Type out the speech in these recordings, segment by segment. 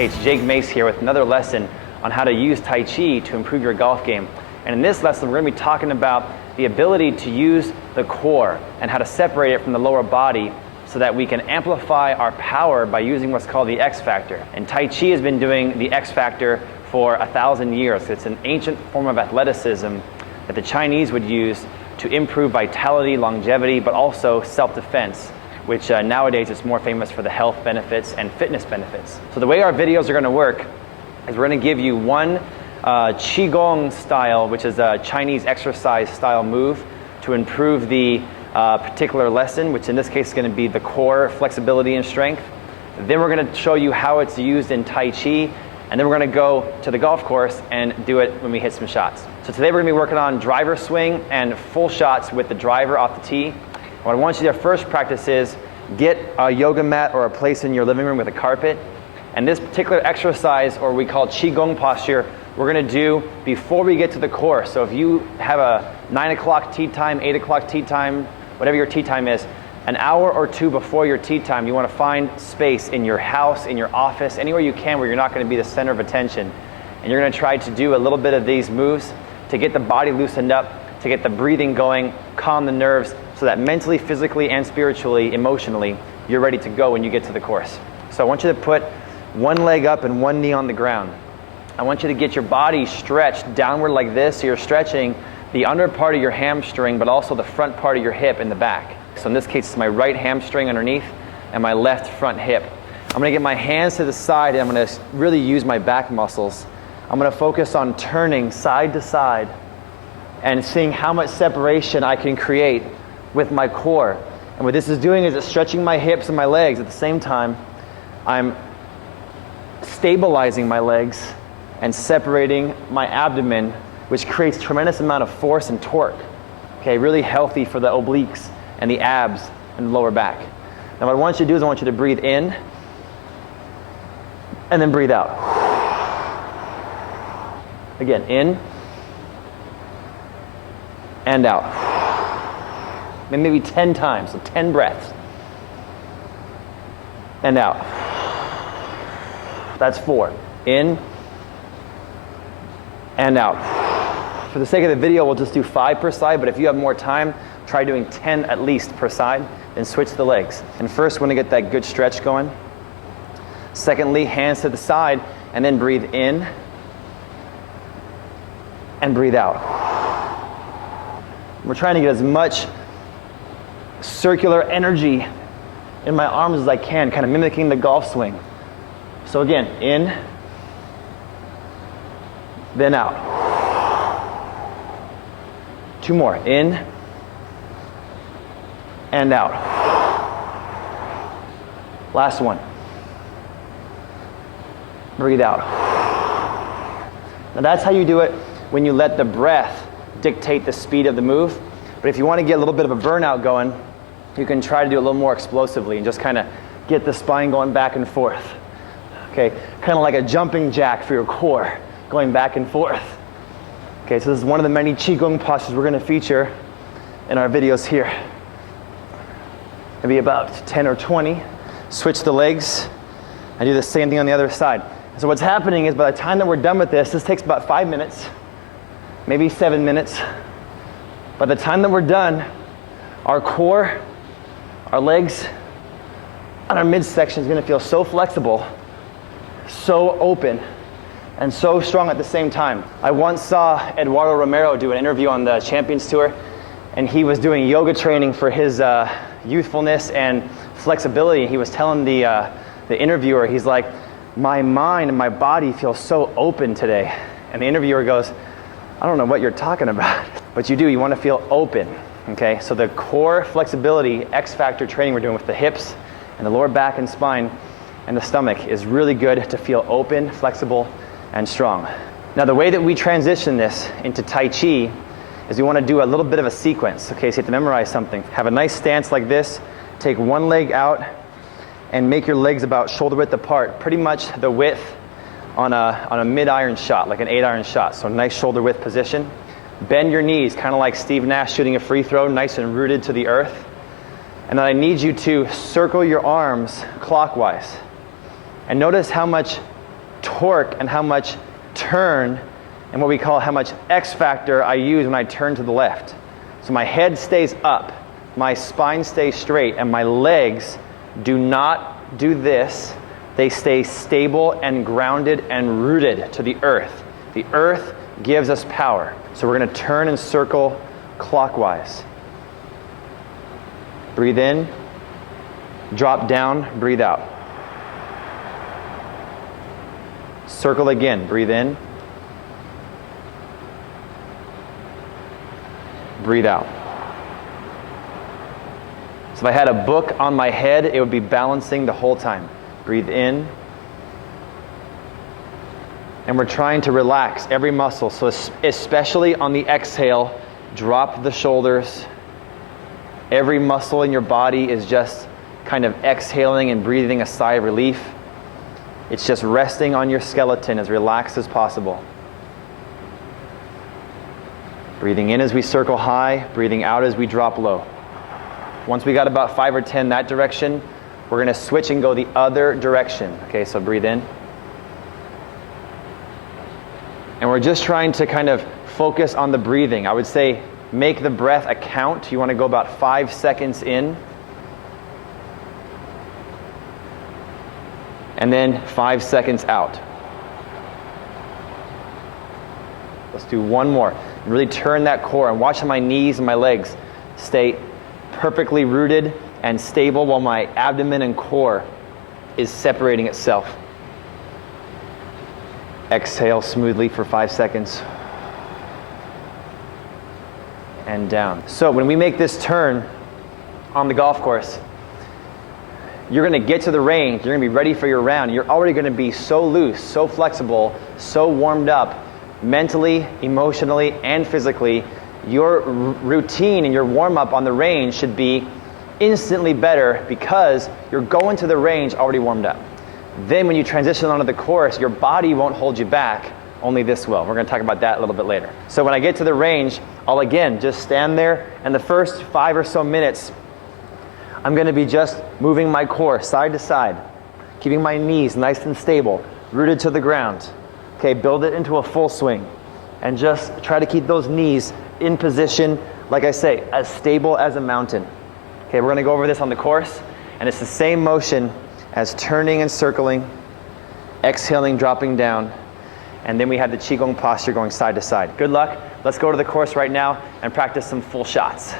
Hey, it's Jake Mace here with another lesson on how to use Tai Chi to improve your golf game. And in this lesson, we're going to be talking about the ability to use the core and how to separate it from the lower body so that we can amplify our power by using what's called the X factor. And Tai Chi has been doing the X factor for 1,000 years. It's an ancient form of athleticism that the Chinese would use to improve vitality, longevity, but also self-defense, which nowadays is more famous for the health benefits and fitness benefits. So the way our videos are going to work is we're going to give you one Qi Gong style, which is a Chinese exercise style move to improve the particular lesson, which in this case is going to be the core flexibility and strength. Then we're going to show you how it's used in Tai Chi, and then we're going to go to the golf course and do it when we hit some shots. So today we're going to be working on driver swing and full shots with the driver off the tee. What I want you to first practice is get a yoga mat or a place in your living room with a carpet. And this particular exercise, or we call Qi Gong Posture, we're going to do before we get to the course. So if you have a 9 o'clock tee time, 8 o'clock tee time, whatever your tee time is, an hour or two before your tee time, you want to find space in your house, in your office, anywhere you can where you're not going to be the center of attention. And you're going to try to do a little bit of these moves to get the body loosened up, to get the breathing going, calm the nerves, so that mentally, physically, and spiritually, emotionally, you're ready to go when you get to the course. So I want you to put one leg up and one knee on the ground. I want you to get your body stretched downward like this, so you're stretching the under part of your hamstring, but also the front part of your hip in the back. So in this case, it's my right hamstring underneath and my left front hip. I'm gonna get my hands to the side and I'm gonna really use my back muscles. I'm gonna focus on turning side to side and seeing how much separation I can create with my core. And what this is doing is it's stretching my hips and my legs. At the same time, I'm stabilizing my legs and separating my abdomen, which creates a tremendous amount of force and torque. Okay, really healthy for the obliques and the abs and the lower back. Now what I want you to do is I want you to breathe in and then breathe out. Again, in and out. Maybe 10 times, so 10 breaths. And out. That's 4. In and out. For the sake of the video, we'll just do 5 per side, but if you have more time, try doing 10 at least per side, then switch the legs. And first, we want to get that good stretch going. Secondly, hands to the side, and then breathe in and breathe out. We're trying to get as much circular energy in my arms as I can, kind of mimicking the golf swing. So again, in, then out. 2 more, in and out. Last one. Breathe out. Now that's how you do it when you let the breath dictate the speed of the move. But if you want to get a little bit of a burnout going, you can try to do it a little more explosively and just kind of get the spine going back and forth. Okay, kind of like a jumping jack for your core, going back and forth. Okay, so this is one of the many Qi Gong postures we're going to feature in our videos here. Maybe about 10 or 20. Switch the legs and do the same thing on the other side. So what's happening is by the time that we're done with this takes about 5 minutes, maybe 7 minutes. By the time that we're done, our core, our legs, and our midsection is going to feel so flexible, so open, and so strong at the same time. I once saw Eduardo Romero do an interview on the Champions Tour, and he was doing yoga training for his youthfulness and flexibility. He was telling the interviewer, he's like, my mind and my body feel so open today. And the interviewer goes, I don't know what you're talking about. But you do, you want to feel open, okay? So the core flexibility, X factor training we're doing with the hips and the lower back and spine and the stomach is really good to feel open, flexible, and strong. Now the way that we transition this into Tai Chi is we want to do a little bit of a sequence, okay? So you have to memorize something. Have a nice stance like this, take one leg out, and make your legs about shoulder width apart, pretty much the width on a mid-iron shot, like an 8-iron shot. So nice shoulder width position. Bend your knees, kind of like Steve Nash shooting a free throw, nice and rooted to the earth. And then I need you to circle your arms clockwise. And notice how much torque and how much turn and what we call how much X factor I use when I turn to the left. So my head stays up, my spine stays straight, and my legs do not do this. They stay stable and grounded and rooted to the earth. The earth gives us power. So we're going to turn and circle clockwise. Breathe in, drop down, breathe out. Circle again, breathe in, breathe out. So if I had a book on my head, it would be balancing the whole time. Breathe in. And we're trying to relax every muscle. So especially on the exhale, drop the shoulders. Every muscle in your body is just kind of exhaling and breathing a sigh of relief. It's just resting on your skeleton as relaxed as possible. Breathing in as we circle high, breathing out as we drop low. Once we got about 5 or 10 that direction, we're going to switch and go the other direction. Okay, so breathe in. And we're just trying to kind of focus on the breathing. I would say make the breath a count. You want to go about 5 seconds in. And then 5 seconds out. Let's do one more. Really turn that core and watch how my knees and my legs stay perfectly rooted and stable while my abdomen and core is separating itself. Exhale smoothly for 5 seconds. And down. So when we make this turn on the golf course, you're going to get to the range, you're going to be ready for your round. You're already going to be so loose, so flexible, so warmed up, mentally, emotionally, and physically. Your routine and your warm-up on the range should be instantly better because you're going to the range already warmed up. Then when you transition onto the course, your body won't hold you back, only this will. We're going to talk about that a little bit later. So when I get to the range, I'll again just stand there, and the first 5 or so minutes, I'm going to be just moving my core side to side, keeping my knees nice and stable, rooted to the ground. Okay, build it into a full swing, and just try to keep those knees in position, like I say, as stable as a mountain. Okay, we're going to go over this on the course, and it's the same motion as turning and circling, exhaling, dropping down, and then we have the Qi Gong Posture going side to side. Good luck. Let's go to the course right now and practice some full shots.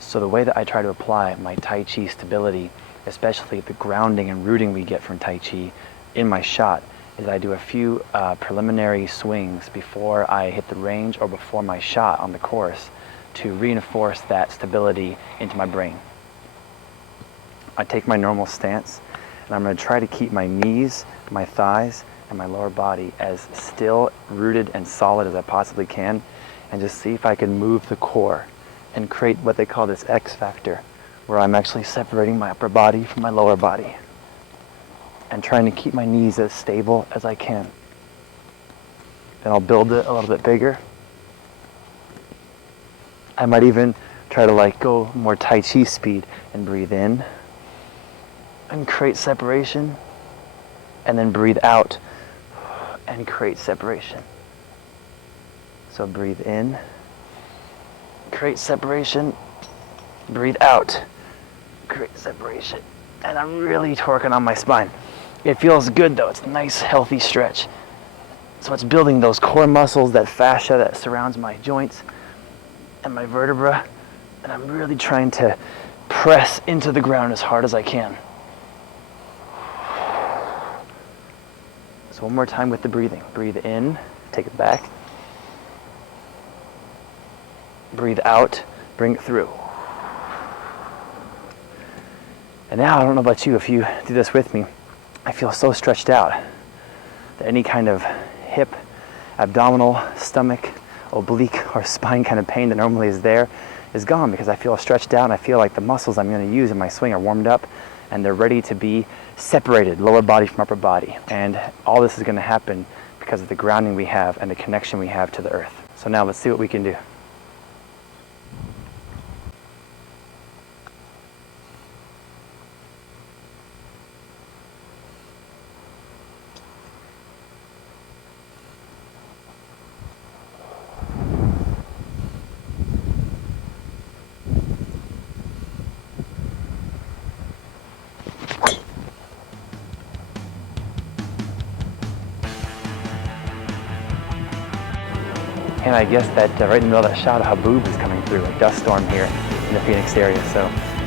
So the way that I try to apply my Tai Chi stability, especially the grounding and rooting we get from Tai Chi in my shot, is I do a few preliminary swings before I hit the range or before my shot on the course to reinforce that stability into my brain. I take my normal stance, and I'm going to try to keep my knees, my thighs, and my lower body as still, rooted, and solid as I possibly can, and just see if I can move the core and create what they call this X factor, where I'm actually separating my upper body from my lower body and trying to keep my knees as stable as I can. Then I'll build it a little bit bigger. I might even try to go more Tai Chi speed and breathe in and create separation, and then breathe out and create separation. So breathe in, create separation, breathe out, create separation. And I'm really torquing on my spine. It feels good though, it's a nice healthy stretch. So it's building those core muscles, that fascia that surrounds my joints and my vertebra. And I'm really trying to press into the ground as hard as I can. So one more time with the breathing. Breathe in, take it back. Breathe out, bring it through. And now, I don't know about you, if you do this with me, I feel so stretched out that any kind of hip, abdominal, stomach, oblique, or spine kind of pain that normally is there is gone, because I feel stretched out and I feel like the muscles I'm going to use in my swing are warmed up and they're ready to be separated, lower body from upper body. And all this is going to happen because of the grounding we have and the connection we have to the earth. So now let's see what we can do. and I guess that right in the middle of that shot, a Haboob is coming through, a dust storm here in the Phoenix area. So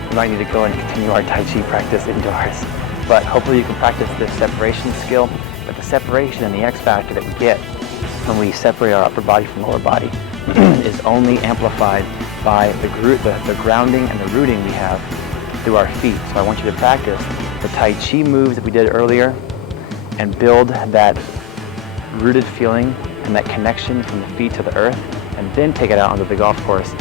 we might need to go and continue our Tai Chi practice indoors. But hopefully you can practice this separation skill. But the separation and the X factor that we get when we separate our upper body from lower body is only amplified by the grounding and the rooting we have through our feet. So I want you to practice the Tai Chi moves that we did earlier and build that rooted feeling and that connection from the feet to the earth, and then take it out onto the golf course